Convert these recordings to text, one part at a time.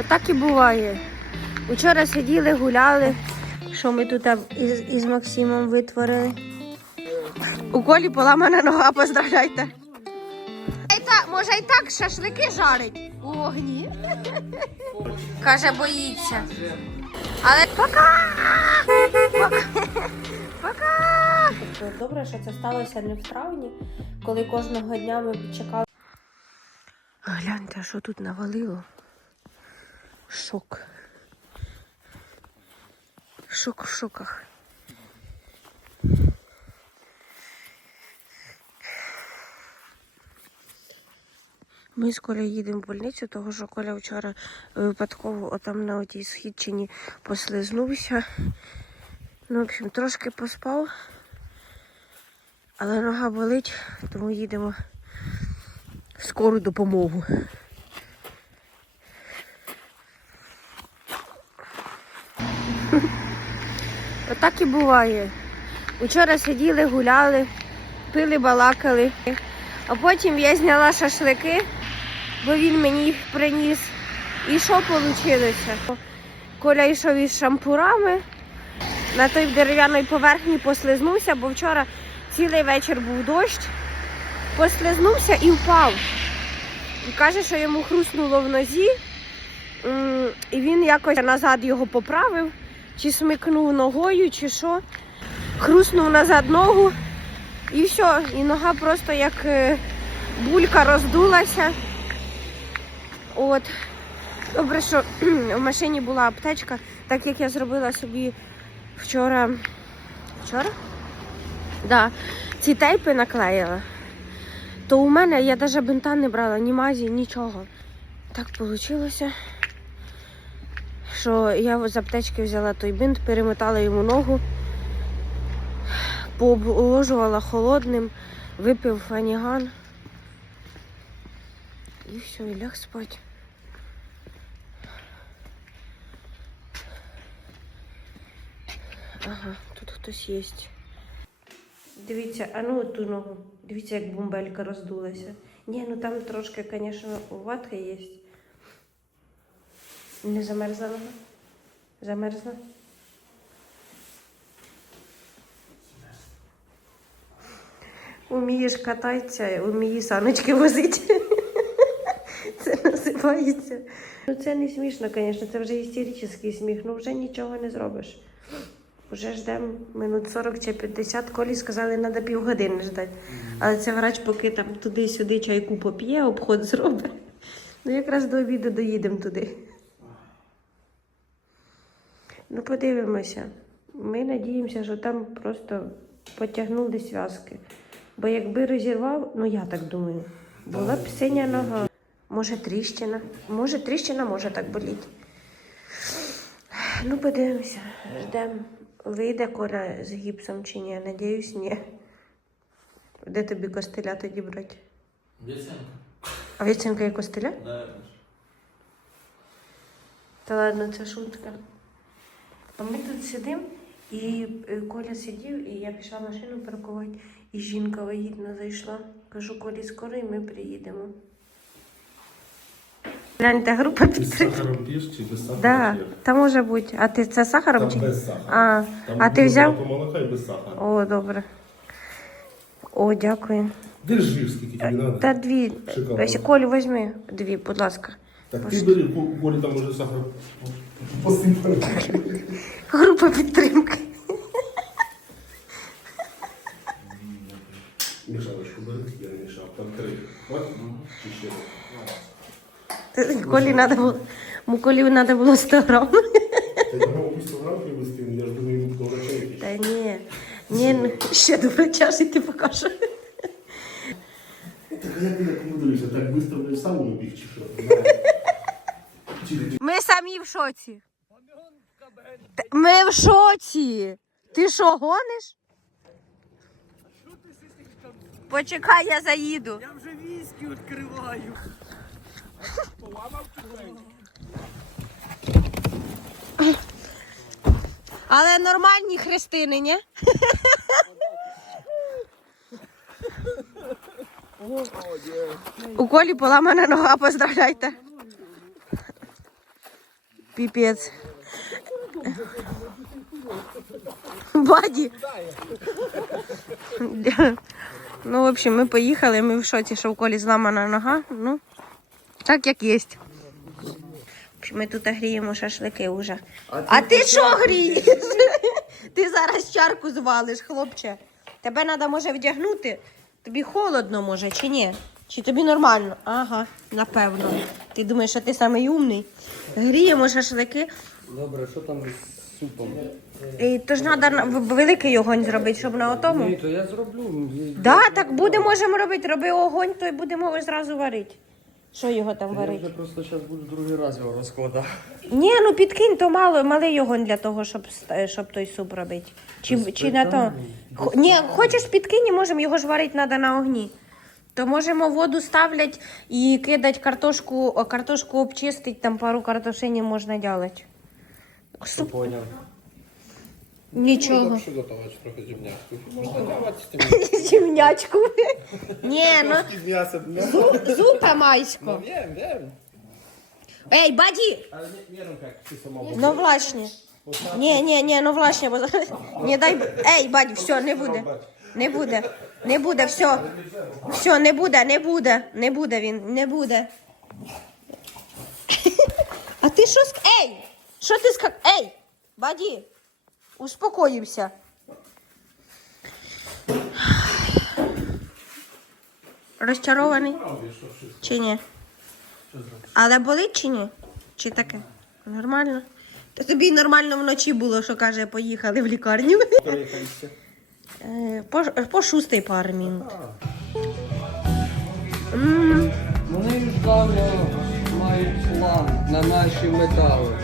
Отак і буває. Учора сиділи, гуляли. Що ми тут із, із Максимом витворили? У колі поламана нога, поздравляйте. Може і так шашлики жарить у вогні. Каже, боїться. Але пока! Пока! Пока! Добре, що це сталося не в травні, коли кожного дня ми чекали. Гляньте, що тут навалило. Шок. Шок в шоках. Ми з Коля їдемо в больницю, того що Коля вчора випадково отам на отій східчині послизнувся. Ну, в общем, трошки поспав, але нога болить, тому їдемо в скору допомогу. Отак і буває. Учора сиділи, гуляли, пили, балакали. А потім я зняла шашлики, бо він мені їх приніс. І що вийшло? Коля йшов із шампурами, на той дерев'яній поверхні послизнувся, бо вчора цілий вечір був дощ, послизнувся і впав. І каже, що йому хруснуло в нозі, і він якось назад його поправив, чи смикнув ногою, чи що. Хруснув назад ногу, і все, і нога просто як е, булька роздулася. От. Добре, що в машині була аптечка, так як я зробила собі вчора. Вчора? Да, ці тейпи наклеїла. То у мене я навіть бинта не брала, ні мазі, нічого. Так вийшло, що я з аптечки взяла той бинт, перемотала йому ногу, пообложувала холодним, випив фаніган. І все, і ляг спать. Ага, тут хтось є. Дивіться, а ну ту ногу. Дивіться, як бомбелька роздулася. Ні, ну там трошки, звісно, ватка є. Не замерзла нога? Замерзла? Умієш кататися, умієш саночки возити. Це називається. Ну це не смішно, звісно, це вже істеричний сміх, ну вже нічого не зробиш. Уже ждемо минут 40 чи 50. Колі сказали, треба півгодини ждати. Але це врач, поки там туди-сюди чайку поп'є, обход зробить. Ну якраз до обіду доїдемо туди. Ну, подивимося. Ми надіємося, що там просто потягнули зв'язки. Бо якби розірвав, ну я так думаю, була б синя нога. Може тріщина. Може тріщина може так боліти. Ну, подивимося, ждемо. Вийде Коля з гіпсом чи ні? Надіюсь, ні. Де тобі костеля тоді брати? Віценка. А Віценка є костеля? Да. Та ладно, це шутка. А ми тут сидимо, і е, Коля сидів, і я пішла машину паркувати, і жінка вагітна зайшла. Кажу, Колі, скоро і ми приїдемо. Гляньте, група Ти з підтримки. сахаром п'єш чи без сахару? Да, п'єш? та може бути. А ти це з сахаром Там чи? без сахару. А, Там а ти дуже взяв? багато молока і без сахару. О, добре. О, дякую. Держи, скільки тобі треба. Та дві. Шоколадно. Ось, Колю, візьми дві, будь ласка. Так ти бери, Колі там може сахар посипати. Група підтримки. Мішалочку бери, я не мішав. Там три. Ще. Колі треба було. Муколі треба було 100 грам. Та я мав 100 грам привезти, я ж думаю, до врача якийсь. Та ні. Ні, ну, ще до врача ж ти покажу. Так а як ти так мудришся? Так швидко в сауну біг чи що? Ми самі в шоці. Ми в шоці. Ти що, гониш? Почекай, я заїду. Я вже віскі відкриваю. Але нормальні хрестини, ні? У колі поламана нога, поздравляйте. Піпець. Баді. Ну, в общем, ми поїхали, ми в шоці, що в колі зламана нога. Ну, так як є. Ми тут гріємо шашлики вже. А, ти що грієш? ти зараз чарку звалиш, хлопче. Тебе треба, може, вдягнути. Тобі холодно, може, чи ні? Чи тобі нормально? Ага, напевно. Ти думаєш, що ти самий умний. Гріємо шашлики. Добре, що там з супом? І то ж треба великий огонь зробити, щоб на отому. Ні, то я зроблю. Да, так буде, можемо робити. Роби огонь, то й будемо зразу варити. Що його там Я варити? вже просто зараз буду другий раз його розкладати. Ні, ну підкинь, то мало, малий огонь для того, щоб, ст- щоб той суп робити. Чи, чи на то? Хо- Ні, хочеш підкинь, і можемо його ж варити треба на огні. То можемо воду ставлять і кидати картошку, о, картошку обчистить, там пару картошинів можна робити. Суп Поняв. нічого. Що готувати трохи зімнячку? Можна давати Зімнячку. Ні, ну М'ясо, зута майсько. Wiem, wiem. Ей, баді! Jak ty. Ну власне. Ні, ні, ні, ну власне, бо зараз. Не дай. Ей, баді, все, не буде. Не буде. Не буде, все. Все, не буде, не буде. Не буде він, не буде. А ти що ск... Ей! Що ти скак... Ей! Баді! Успокоївся. Розчарований? Чи ні? Але болить чи ні? Чи таке? Нормально. Та тобі нормально вночі було, що каже, поїхали в лікарню. Е, По, по шустий пару. Вони ж давно мають план на наші метали.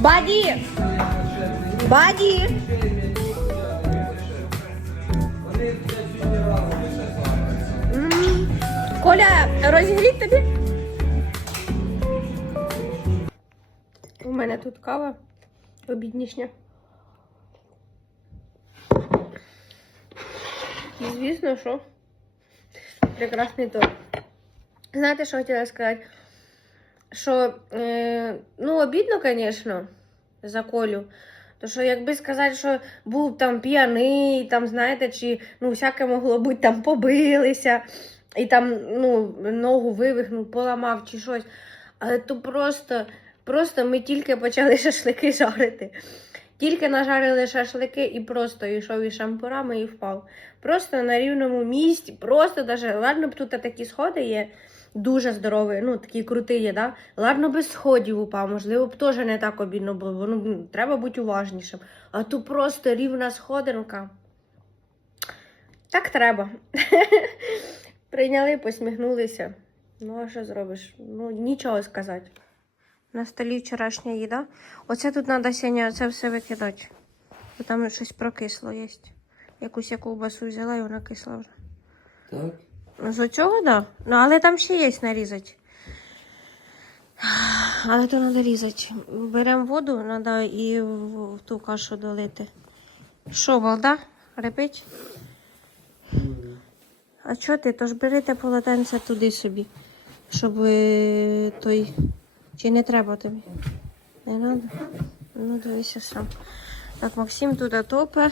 Баді! Баді! Коля, розігріть тобі? У мене тут кава обіднішня. І звісно, що прекрасний торт. Знаєте, що хотіла сказати? Що, е, ну, обідно, звісно, за Колю. То що якби сказати, що був там п'яний, там, знаєте, чи ну, всяке могло бути, там побилися, і там ну, ногу вивихнув, поламав чи щось. Але то просто, просто ми тільки почали шашлики жарити. Тільки нажарили шашлики і просто йшов із шампурами і впав. Просто на рівному місці, просто даже, ладно б тут такі сходи є, дуже здоровий, ну такі круті є, да? Ладно без сходів упав, можливо, б теж не так обідно було, ну, треба бути уважнішим. А тут просто рівна сходинка. Так треба. Прийняли, посміхнулися. Ну, а що зробиш? Ну, нічого сказати. На столі вчорашня їда. Оце тут треба сьогодні це все викидати. Бо там щось прокисло є. Якусь я ковбасу взяла і вона кисла вже. Так? Ну, з оцього, так. Да. Ну, але там ще є нарізати. Але то треба різати. Беремо воду, треба і в, ту кашу долити. Що, балда? Репить? А що ти? Тож берите полотенце туди собі, щоб е, той. Чи не треба тобі? Не треба? Ну, дивися сам. Так, Максим тут топе.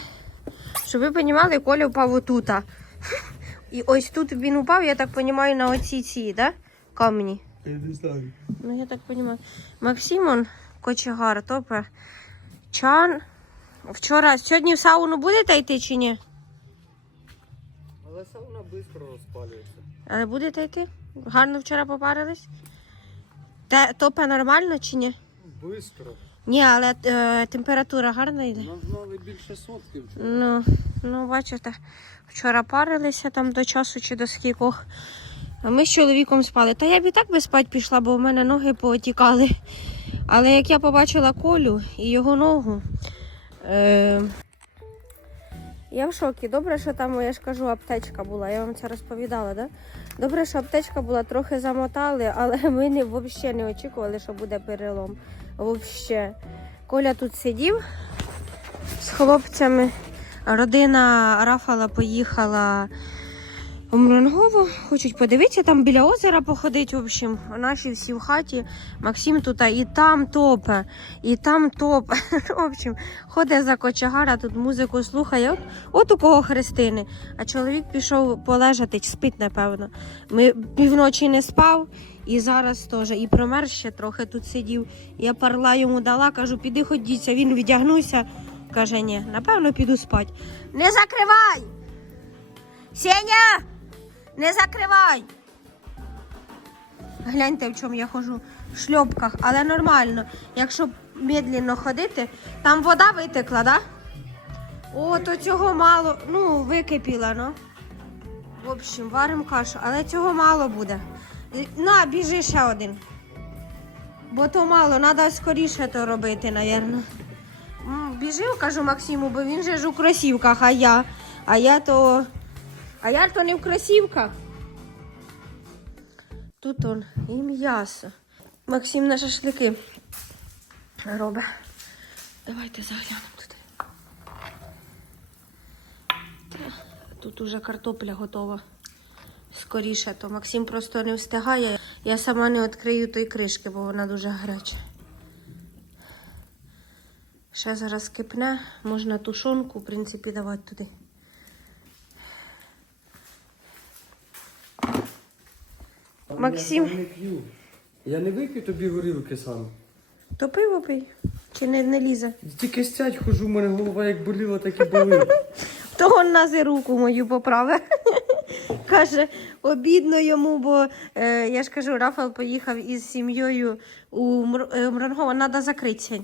Щоб ви розуміли, Коля впав отута. І ось тут він упав, я так розумію, на оці ці, да? камені. Я не знаю. Ну, я так розумію. Максим, он, кочегар, топе. Чан. Вчора, сьогодні в сауну будете йти чи ні? Але сауна швидко розпалюється. Але будете йти? Гарно вчора попарились? Те, топе нормально чи ні? Бистро. Ні, але е, температура гарна йде. Нам більше сотки вчора. Ну, ну, бачите, вчора парилися там до часу чи до скількох. А ми з чоловіком спали. Та я б і так би спати пішла, бо в мене ноги поотікали. Але як я побачила колю і його ногу. Е... Я в шокі. Добре, що там, я ж кажу, аптечка була. Я вам це розповідала, да? Добре, що аптечка була, трохи замотали, але ми не, взагалі не очікували, що буде перелом. Взагалі. Коля тут сидів з хлопцями. Родина Рафала поїхала у Хочуть подивитися, там біля озера походить. В общем, наші всі в хаті. Максим тут і там топе, і там топе. В общем, ходить за кочегара, тут музику слухає. От, от у кого хрестини. А чоловік пішов полежати, спить, напевно. Ми півночі не спав. І зараз теж і промерз ще трохи тут сидів. Я парла йому дала, кажу, піди ходіться. Він віддягнувся. Каже, ні, напевно, піду спати. Не закривай! Сеня! Не закривай! Гляньте, в чому я ходжу. В шльопках, але нормально. Якщо медленно ходити, там вода витекла, да? О, то цього мало. Ну, википіла, ну. В общем, варимо кашу, але цього мало буде. На, біжи ще один. Бо то мало, треба скоріше то робити, напевно. Біжи, кажу Максиму, бо він же ж у кросівках, а я. А я то. А я то не в кросівках. Тут он і м'ясо. Максим на шашлики робить. Давайте заглянемо туди. Тут уже картопля готова. Скоріше, то Максим просто не встигає. Я сама не відкрию той кришки, бо вона дуже гаряча. Ще зараз кипне, можна тушонку, в принципі, давати туди. Максим. Я не п'ю. Я не вип'ю тобі горілки сам. То пиво пий. Чи не, не лізе? Тільки стять хожу, в мене голова як боліла, так і болить. Того нази руку мою поправив. Каже, обідно йому, бо е, я ж кажу, Рафал поїхав із сім'єю у Мр- е, Мрангово, треба закритися.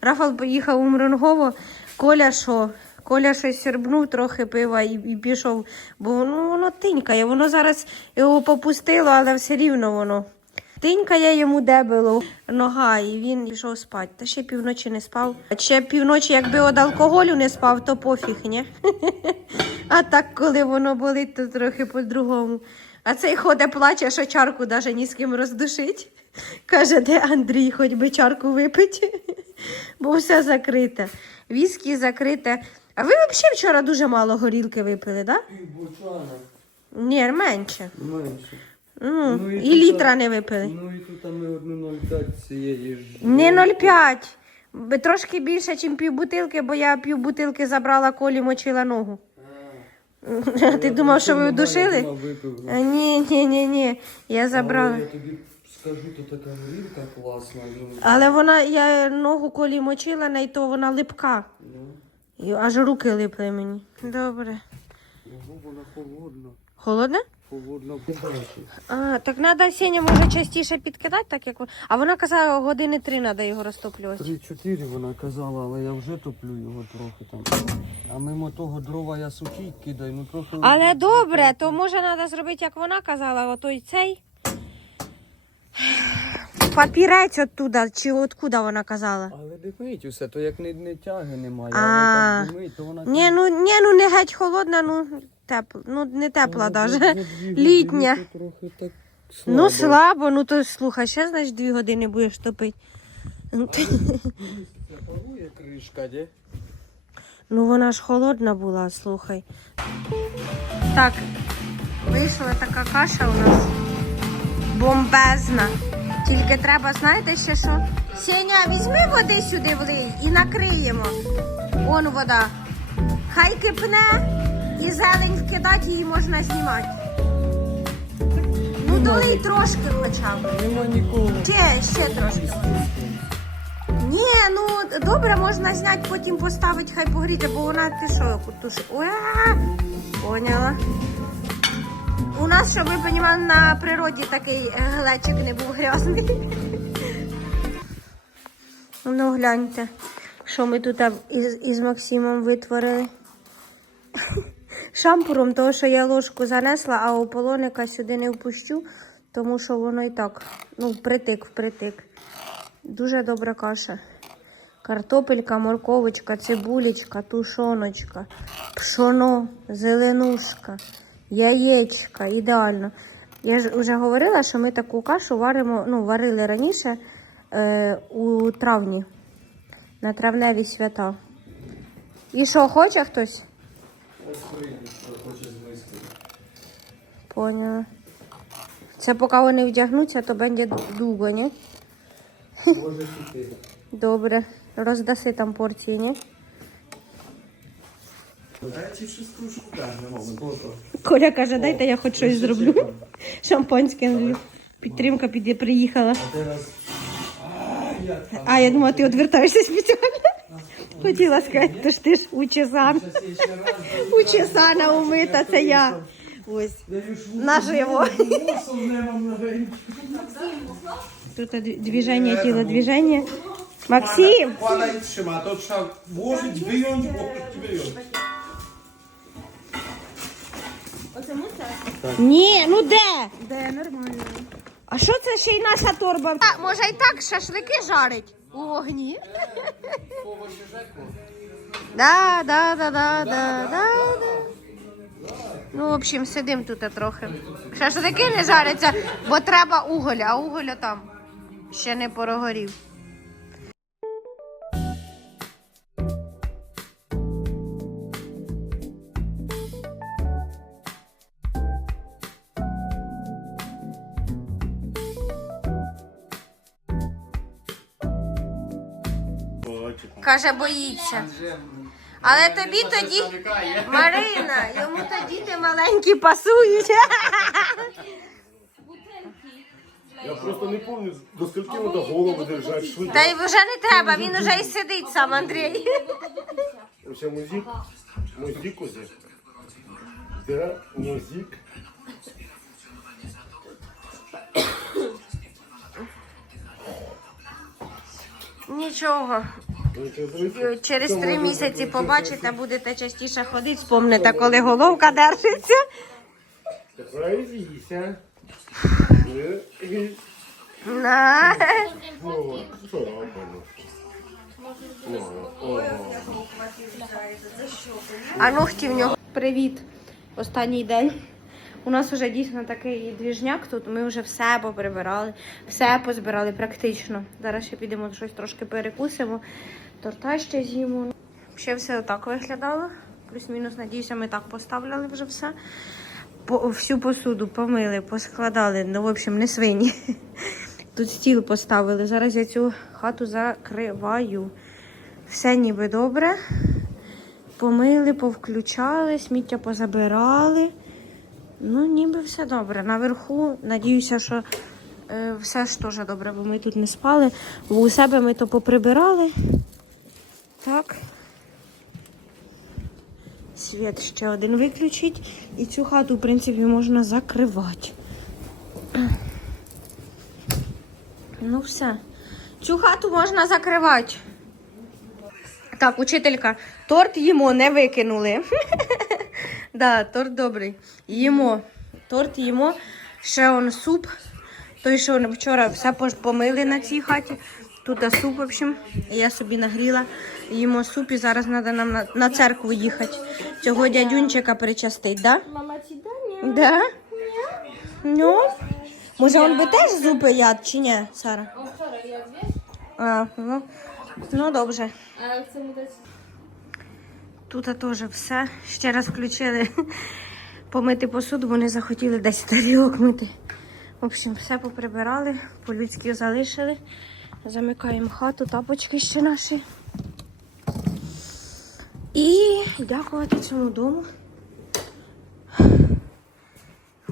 Рафал поїхав у Мрангово, Коля що? Коля щось сірбнув трохи пива і, і пішов, бо ну, воно тинькає, воно зараз його попустило, але все рівно воно. Тинькає йому дебело нога, і він пішов спати. Та ще півночі не спав. А ще півночі, якби від алкоголю не спав, то пофіг, ні? А так, коли воно болить, то трохи по-другому. А цей ходить плаче, що чарку навіть ні з ким роздушить. Каже, де Андрій, хоч би чарку випить, бо все закрите. Віскі закрите. А ви взагалі вчора дуже мало горілки випили, так? Да? Бочана. Ні, менше. Менше. Ну, Ну, і і літра не випили. Ну і тут ми одну 0,5 цієї ж. Не 0,5. Трошки більше, ніж півбутилки, бо я півбутилки забрала колі мочила ногу. А ти думав, що ви душили? Ні, ні, ні, ні. Я забрала. Я тобі скажу, то така горілка класна. Ну, Але вона, я ногу колі мочила, на то вона липка. І аж руки липли мені. Добре. ого, вона холодна. Холодна побачиш. А, так треба Сеня може частіше підкидати, так як. А вона казала, години три треба його розтоплювати. Три-чотири вона казала, але я вже топлю його трохи там. А мимо того дрова я сухі кидаю, ну трохи. Але добре, то може треба зробити, як вона казала, отой цей. Папірець оттуда, чи откуда вона казала. Але димить усе, то як не, не тяги немає, А. але так димить, то вона. Ні, ну ні, ну не геть холодна, ну тепла. Ну не тепла навіть. Літня. Трохи так Ну слабо, ну то слухай, ще значить дві години будеш топити. Ну, ти- Це парує кришка, де? Ну вона ж холодна була, слухай. Так, вийшла така каша у нас. Бомбезна. Тільки треба, знаєте ще що? Сеня, візьми води сюди влий і накриємо. Вон вода. Хай кипне і зелень вкидати, її можна знімати. Ну, долий трошки хоча б. Нема нікого. Ще, ще трошки. Ні, ну добре, можна зняти, потім поставити, хай погріти, бо вона ти що, туши. Ой, поняла. У нас, щоб ви розуміли, на природі такий е, глечик не був грязний. Ну, гляньте, що ми тут із, із Максимом витворили. Шампуром, того, що я ложку занесла, а ополоника сюди не впущу, тому що воно і так, ну, впритик, впритик. Дуже добра каша. Картопелька, морковочка, цибулечка, тушоночка, пшоно, зеленушка, яєчка. Ідеально. Я ж вже говорила, що ми таку кашу варимо, ну, варили раніше е, у травні на травневі свята. І що, хоче хтось? Поняла. Це поки вони вдягнуться, то буде довго, ні? Може піти. Добре. Роздаси там порції, ні? Дайте bo to... Коля каже, дайте я хоч щось зроблю. Шампанське. Підтримка піде приїхала. А, я думала, ти відвертаєшся спеціально. Хотіла сказати, то ж ти ж учесан. Учесана умита, це я. Ось. Наживо. Тут движення, тіло, движення. Максим! Kłada i trzyma, to trzeba włożyć, wyjąć, włożyć Ні, ну де? Де, нормально. А що це ще й наша торба? А, може і так шашлики жарить у вогні? Да, да, да, да, да, да, да. Ну, в общем, сидим тут трохи. Шашлики не жаряться, бо треба уголь, а уголь там ще не порогорів. Каже, боїться. Але тобі тоді, Марина, йому тоді ти маленькі пасують. Ja просто не помню, до скільки треба голову держати, швидко. Та й вже не треба, він уже і сидить сам, Андрій. Ось музик, музик ось. Де музик? Нічого. Через три місяці побачите, будете частіше ходити, спомните, коли головка держиться. На. А ногті в нього. Привіт. Останній день. У нас вже дійсно такий двіжняк тут. Ми вже все поприбирали, все позбирали практично. Зараз ще підемо щось трошки перекусимо. Торта ще з'їмо. Ще все отак виглядало. Плюс-мінус, надіюся, ми так поставляли вже все. По, всю посуду помили, поскладали. Ну, в общем, не свині. Тут стіл поставили. Зараз я цю хату закриваю. Все ніби добре. Помили, повключали, сміття позабирали. Ну, ніби все добре. Наверху, надіюся, що е, все ж теж добре, бо ми тут не спали. Бо у себе ми то поприбирали. Так. Світ ще один виключить. І цю хату, в принципі, можна закривати. Ну, все. Цю хату можна закривати. Так, учителька, торт їмо, не викинули. да, торт добрий. Їмо. Торт їмо. Ще он суп. Той, що вчора все помили на цій хаті. Тут суп, в общем. Я собі нагріла. Їмо суп і зараз треба нам на, на церкву їхати. Цього дядюнчика причастить, да? Ci da nie. Да? Ну? Може, він би теж зуби яд чи ні, Сара? А, ну, ну добре. Тут теж все. Ще раз включили помити посуду, вони захотіли десь тарілок мити. В общем, все поприбирали, по-людськи залишили. Замикаємо хату, тапочки ще наші. І дякувати цьому дому.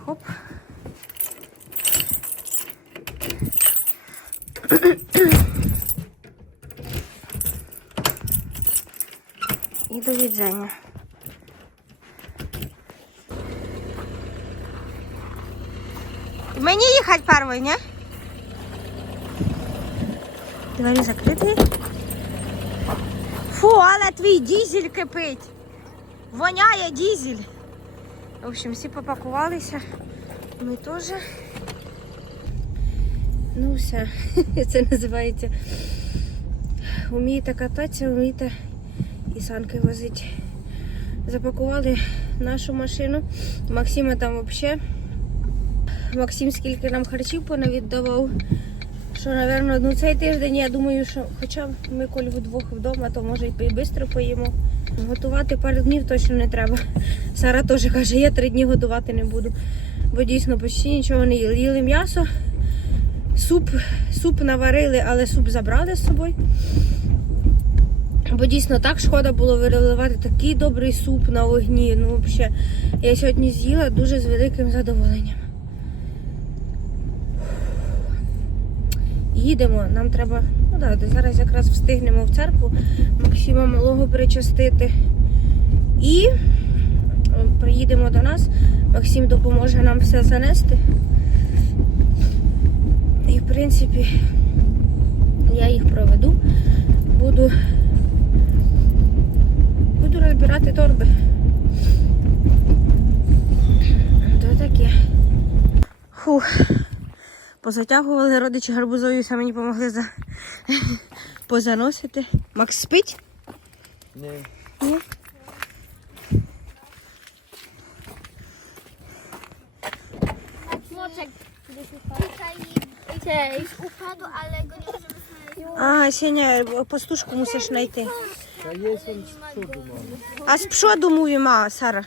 Хоп. І до відження. Мені їхати першою, ні? Двері закриті. Фу, але твій дізель кипить. Воняє дізель. В общем, всі попакувалися. Ми теж. Ну все, це називається. Умієте кататися, вмієте і санки возити. Запакували нашу машину. Максима там взагалі. Максим скільки нам харчів понавіддавав. Що, напевно, ну цей тиждень я думаю, що хоча ми коль вдвох вдома, то може і швидко поїмо. Готувати пару днів точно не треба. Сара теж каже, я три дні готувати не буду. бо дійсно почти нічого не їли. Їли м'ясо, суп, суп наварили, але суп забрали з собою. Бо дійсно так шкода було виливати такий добрий суп на вогні. Ну, взагалі, я сьогодні з'їла дуже з великим задоволенням. Їдемо, нам треба. Ну так, зараз якраз встигнемо в церкву Максима малого причастити. І приїдемо до нас. Максим допоможе нам все занести. І в принципі я їх проведу. Буду, буду розбирати торби. То таке. Фух. Позатягували родичі гарбузові, самі мені допомогли за... позаносити. Макс спить? Ні. Ні? Tutaj gdzieś upadł, ale go nie możemy znaleźć. А, Сеня, пастушку мусиш знайти. Ja jestem z przodu mam. A z przodu mówi ma Sara.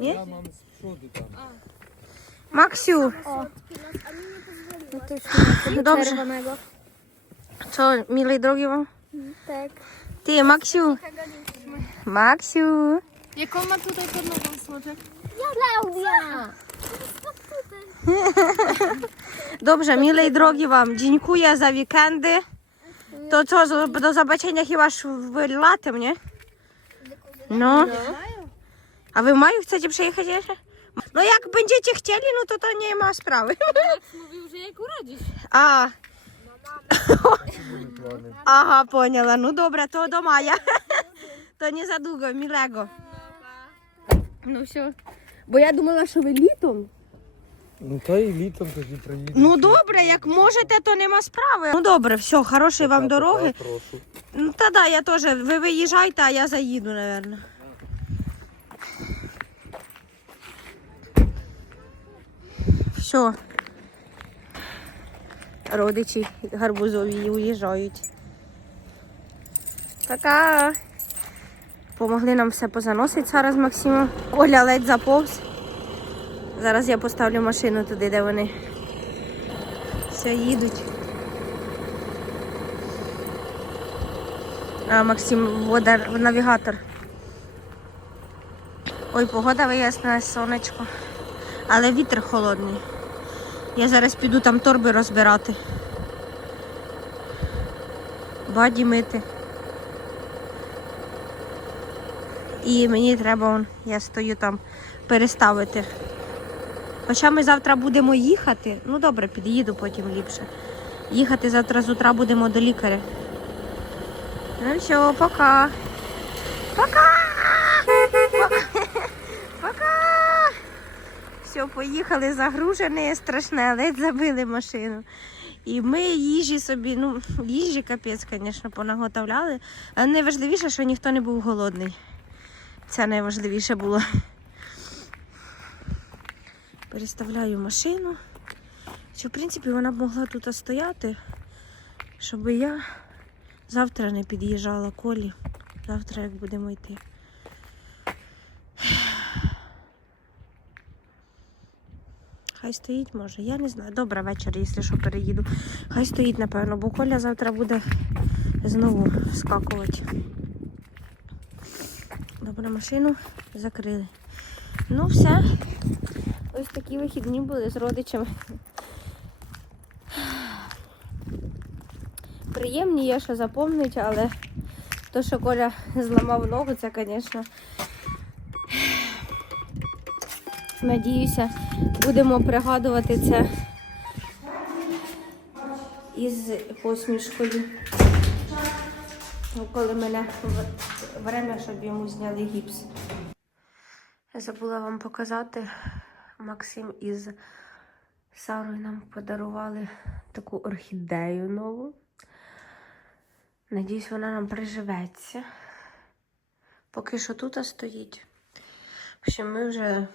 Nie? Ja mam z przodu tam. Maksiu, No to jest takiego no Dobrze. czerwonego. co, milej drogi wam? Mhm, tak. Ty, Maksiu. Maksiu. Jaką ma tutaj pod nogą słoczek? Klaudia! Dobrze, milej drogi wam. Dziękuję za weekendy. To co, z- do zobaczenia chyba ж w latem, nie? No. A wy w maju chcecie przyjechać jeszcze? No jak będziecie chcieli, no to to nie ma sprawy. Mówił, że jak urodzisz. A. Ага, поняла. Ну добре, то до мая. То не задługo, милego. Ну все. Бо я думала, що ви літом. Ну та і літом тоді приїдемо. Ну добре, як можете, то нема справи. Ну добре, все, хорошої вам дороги. Прошу. Ну та да, я теж. Ви виїжджайте, а я заїду, напевно. Все. Родичі гарбузові уїжджають. Пока. Помогли нам все позаносити зараз з Максимом. Оля ледь заповз. Зараз я поставлю машину туди, де вони все їдуть. А Максим вода навігатор. Ой, погода вияснилась, сонечко. Але вітер холодний. Я зараз піду там торби розбирати. Баді мити. І мені треба, я стою там, переставити. Хоча ми завтра будемо їхати. Ну добре, під'їду потім ліпше. Їхати завтра з утра будемо до лікаря. Ну все, пока. Пока. Пока. Все, поїхали загружені, страшне, ледь забили машину. І ми їжі собі, ну, їжі капець, звісно, понаготовляли. Але найважливіше, що ніхто не був голодний. Це найважливіше було. Переставляю машину. Що, в принципі, вона б могла тут стояти, щоб я завтра не під'їжджала колі. Завтра як будемо йти. Хай стоїть, може. Я не знаю. Добре, вечір, якщо що переїду. Хай стоїть, напевно, бо Коля завтра буде знову скакувати. Добре, машину закрили. Ну, все. Такі вихідні були з родичами. Приємні є, що запомнить, але то, що Коля зламав ногу, це, звісно. Надіюся, будемо пригадувати це із посмішкою. Ну, Коли мене время, щоб йому зняли гіпс. Забула вам показати. Максим із Сарою нам подарували таку орхідею нову. Надіюсь, вона нам приживеться. Поки що тут стоїть. В ми вже.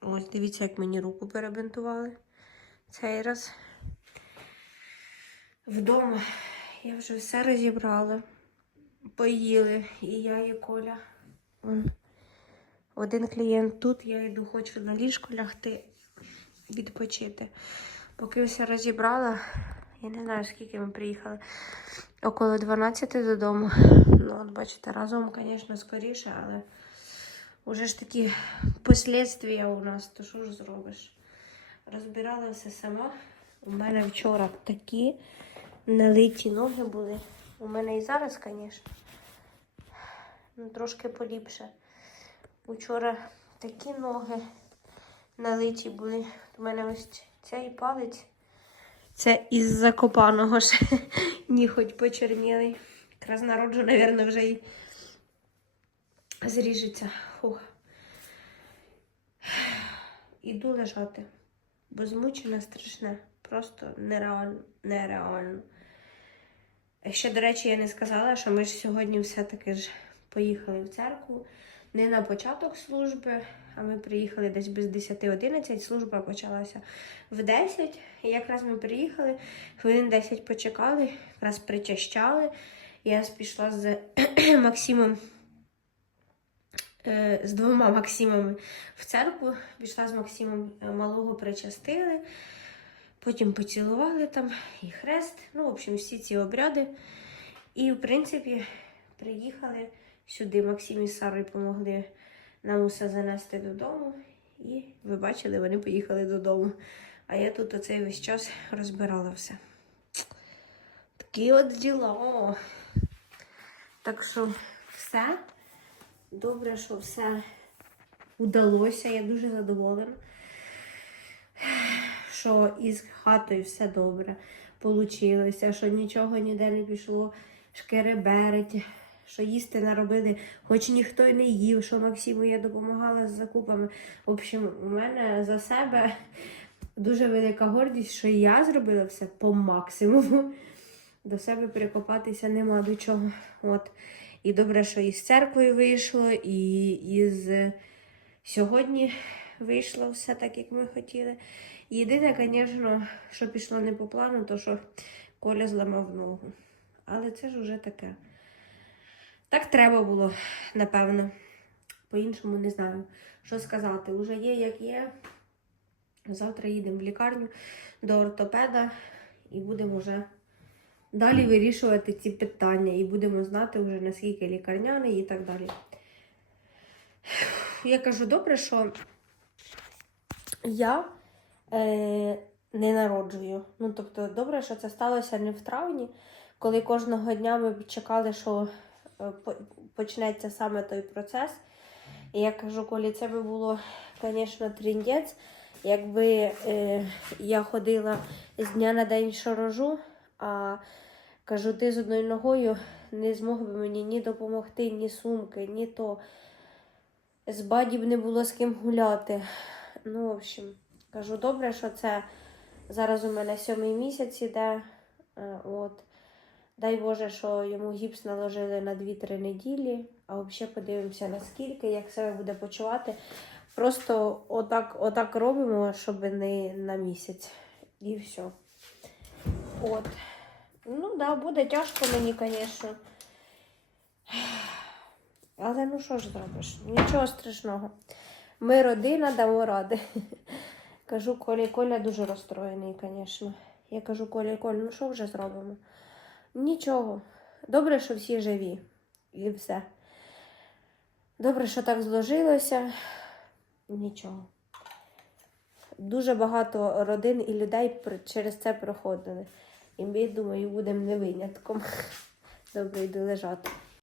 Ось дивіться, як мені руку перебинтували. Цей раз. Вдома я вже все розібрала. Поїли. І я, і Коля. Вон. Один клієнт тут, я йду, хочу на ліжко лягти. відпочити. Поки все розібрала, я не знаю, скільки ми приїхали. Около 12 додому. Ну, от бачите, разом, звісно, скоріше, але вже ж такі послідствия у нас, то що ж зробиш? Розбирала все сама. У мене вчора такі налиті ноги були. У мене і зараз, звісно. Ну, трошки поліпше. Учора такі ноги налиті були. У мене ось цей палець. Це із закопаного ж ніхоть почернілий. Якраз народжу, мабуть, вже й зріжеться. Фух. Іду лежати, бо змучена страшне. Просто нереально. нереально. Ще, до речі, я не сказала, що ми ж сьогодні все-таки ж поїхали в церкву. Не на початок служби, а ми приїхали десь без 10-11. Служба почалася в 10. І якраз ми приїхали, хвилин 10 почекали, якраз причащали. Я пішла з Максимом, е, з двома Максимами в церкву. Пішла з Максимом е, малого причастили. Потім поцілували там і хрест. Ну, в общем, всі ці обряди. І, в принципі, приїхали сюди. Максим із Сарою допомогли нам усе занести додому. І ви бачили, вони поїхали додому. А я тут оцей весь час розбирала все. Такі от діла. Так що все. Добре, що все удалося. Я дуже задоволена що із хатою все добре получилося, що нічого ніде не пішло шкереберить, що їсти наробили, хоч ніхто й не їв, що Максиму я допомагала з закупами. В общем, у мене за себе дуже велика гордість, що я зробила все по максимуму. До себе прикопатися нема до чого. От. І добре, що із церквою вийшло, і із сьогодні вийшло все так, як ми хотіли. Єдине, звісно, що пішло не по плану, то що Коля зламав ногу. Але це ж уже таке. Так треба було, напевно. По-іншому не знаю, що сказати. Уже є, як є. Завтра їдемо в лікарню до ортопеда і будемо вже далі вирішувати ці питання. І будемо знати вже наскільки лікарняний і так далі. Я кажу, добре, що я е, не народжую. Ну, тобто, добре, що це сталося не в травні, коли кожного дня ми чекали, що почнеться саме той процес. І я кажу, коли це би було, звісно, тріндець, якби е, я ходила з дня на день, що рожу, а кажу, ти з одною ногою не змог би мені ні допомогти, ні сумки, ні то. З бадів не було з ким гуляти. Ну, в общем, кажу, добре, що це зараз у мене сьомий місяць іде. Е, От. Дай Боже, що йому гіпс наложили на 2-3 неділі, а взагалі подивимося наскільки, як себе буде почувати. Просто отак, отак робимо, щоб не на місяць. І все. От. Ну, да, буде тяжко мені, звісно. Але ну що ж зробиш? Нічого страшного. Ми родина, дамо ради. Кажу, Колі, Коля дуже розстроєний, звісно. Я кажу, Колі, Коль, ну що вже зробимо? Нічого. Добре, що всі живі. І все. Добре, що так зложилося. Нічого. Дуже багато родин і людей через це проходили. І ми, думаю, будемо не винятком. Добре, йду лежати.